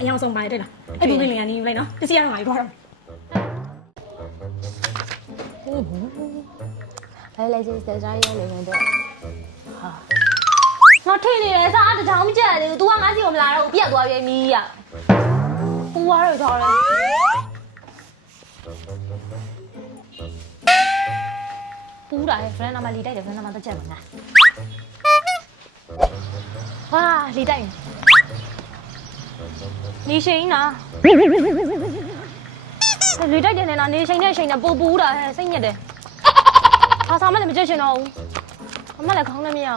အယောင်ဆုံးပါတယ်တဲ့လားအဲ့ဘူးကလေးကနေယူလိုက်နော်ပစ္စည်းရတော့ငါယူသွားတော့来这在这儿有那个我听你来啥子长不起来的，都俺是我们来了，我别多元米呀，我儿子了。不来，不然那么李代的，不然那么多钱嘛？哇，李代，你谁呢？李代的呢？你谁呢？不的，谁呢的？他上面怎么这些呢？我们来看了没有？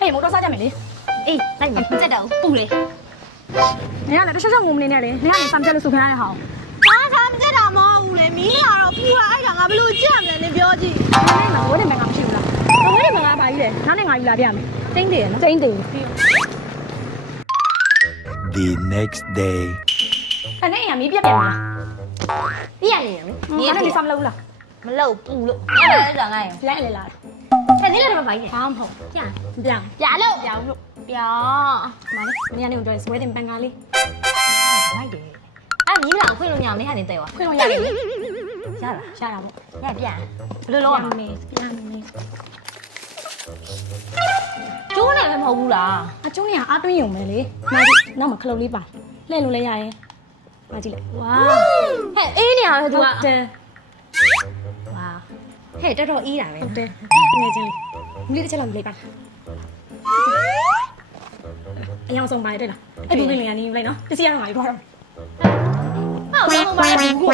ဟေးမိုးတော့စားကြမယ်လေအေးလိုက်မယ်စက်တော့ပူလေနေရလည်းတခြားငုံမနေနဲ့လေနေရလည်းစမ်းပြလို့ဆိုခံရတဲ့ဟာဟာသားမစက်တာမဟုတ်ဘူးလေမီးလာတော့ပူလာအဲ့ဒါငါဘယ်လိုကြက်မလဲနေပြောကြည့်အဲ့ဒါဝတ်တယ်မငါမရှိဘူးလားဝတ်တယ်မငါပါကြီးတယ်နောက်နဲ့ငါယူလာပြမယ်ကျင်းတယ်နော်ကျင်းတယ် The next day အဲ့နဲ့အရာမီးပြတ်ပြန်လား ပြည့်ရတယ်မီးရလည်းစမ်းမလို့လားမလို့ပူလို့အဲ့ဒါလည်းငါ့ရလက်လေလားအဲ့ဒီလည်းမပိုင်နဲ့ဘာမှမဟုတ်ပြန်လို့ပြောင်းလို့ပြောင်းမလေးမနေ့ကနေတော့ဆွဲတင်ပန်ကားလေးလိုက်တယ်အဲ့မီးလာခွင့်လို့ညာမင်းဟာနေတယ်ဝါခွင့်လို့ရတယ်ရလားရတာပေါ့ရပြန်ဘယ်လိုလုပ်ရမလဲပြန်နေကျိုးနေလည်းမဟုတ်ဘူးလား အကျုံးနေကအားတွင်းယုံမယ်လေနောက်မှာခလုတ်လေးပါလှည့်လို့လည်းရရင်မကြည့်လိုက်ဝါဟဲ့အေးနေရပဲ तू ကတယ် ဝါဟဲ့တော်တော်အေးတာပဲဟုတ်တယ်ငယ်ချင်းလေးမလေးတစ်ချက်လောက်လေးပါအယောင်ဆုံးပါတယ်တဲ့လားအဲ့ဘူးကလေးကနေယူလိုက်နော်ပစ္စည်းရတော့ငါယူသွားတော့ဟောဆောင်းပါဘူးဘူး